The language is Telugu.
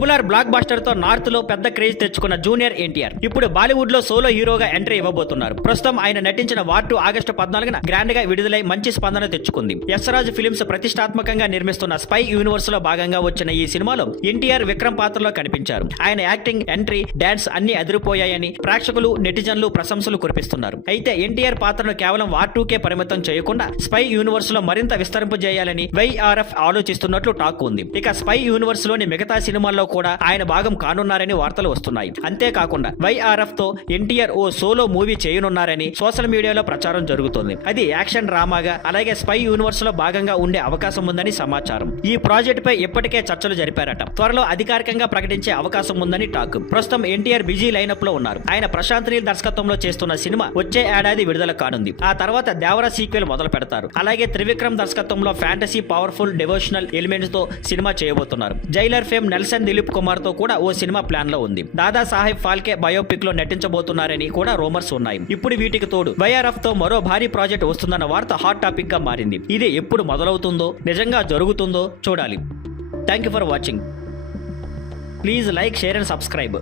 RRR బ్లాక్ బస్టర్ తో నార్త్ లో పెద్ద క్రేజ్ తెచ్చుకున్న జూనియర్ ఎన్టీఆర్ ఇప్పుడు బాలీవుడ్ లో సోలో హీరోగా ఎంట్రీ ఇవ్వబోతున్నారు. ప్రస్తుతం ఆయన నటించిన వార్ 2 ఆగస్టు 14న గ్రాండ్ గా విడుదలై మంచి స్పందన తెచ్చుకుంది. యశ్రాజ్ ఫిలిమ్స్ ప్రతిష్టాత్మకంగా నిర్మిస్తున్న స్పై యూనివర్స్ లో భాగంగా వచ్చిన ఈ సినిమాలో ఎన్టీఆర్ విక్రమ్ పాత్రలో కనిపించారు. ఆయన యాక్టింగ్, ఎంట్రీ, డాన్స్ అన్ని అదిరిపోయాయని ప్రేక్షకులు, నెటిజన్లు ప్రశంసలు కురిపిస్తున్నారు. అయితే ఎన్టీఆర్ పాత్రను కేవలం వార్ 2కే పరిమితం చేయకుండా స్పై యూనివర్స్ లో మరింత విస్తరింపు చేయాలని YRF ఆలోచిస్తున్నట్లు టాక్ ఉంది. ఇక స్పై యూనివర్స్ లోని మిగతా సినిమాల్లో కూడా ఆయన భాగం కానున్నారని వార్తలు వస్తున్నాయి. అంతేకాకుండా YRF తో ఎన్టీఆర్ ఓ సోలో మూవీ చేయనున్నారని సోషల్ మీడియాలో ప్రచారం జరుగుతుంది. అది యాక్షన్ డ్రామాగా, అలాగే స్పై యూనివర్స్ లో భాగంగా ఉండే అవకాశం ఉందని సమాచారం. ఈ ప్రాజెక్ట్ పై ఇప్పటికే చర్చలు జరిపారట. త్వరలో అధికారికంగా ప్రకటించే అవకాశం ఉందని టాక్. ప్రస్తుతం ఎన్టీఆర్ బిజీ లైనప్ లో ఉన్నారు. ఆయన ప్రశాంత్ నీల్ దర్శకత్వంలో చేస్తున్న సినిమా వచ్చే ఏడాది విడుదల కానుంది. ఆ తర్వాత దేవరా సీక్వెల్ మొదలు పెడతారు. అలాగే త్రివిక్రమ్ దర్శకత్వంలో ఫ్యాంటసీ, పవర్ఫుల్, డివోషనల్ ఎలిమెంట్స్ తో సినిమా చేయబోతున్నారు. Jailer fame Nelson Dilip Kumar తో కూడా ఓ సినిమా ప్లాన్ లో ఉంది. దాదా సాహెబ్ ఫాల్కే బయోపిక్ లో నటించబోతున్నారని కూడా రూమర్స్ ఉన్నాయి. ఇప్పుడు వీటికి తోడు YRF తో మరో భారీ ప్రాజెక్ట్ వస్తుందన్న వార్త హాట్ టాపిక్ గా మారింది. ఇది ఎప్పుడు మొదలవుతుందో, నిజంగా జరుగుతుందో చూడాలి. Thank you for watching. Please like, share and subscribe.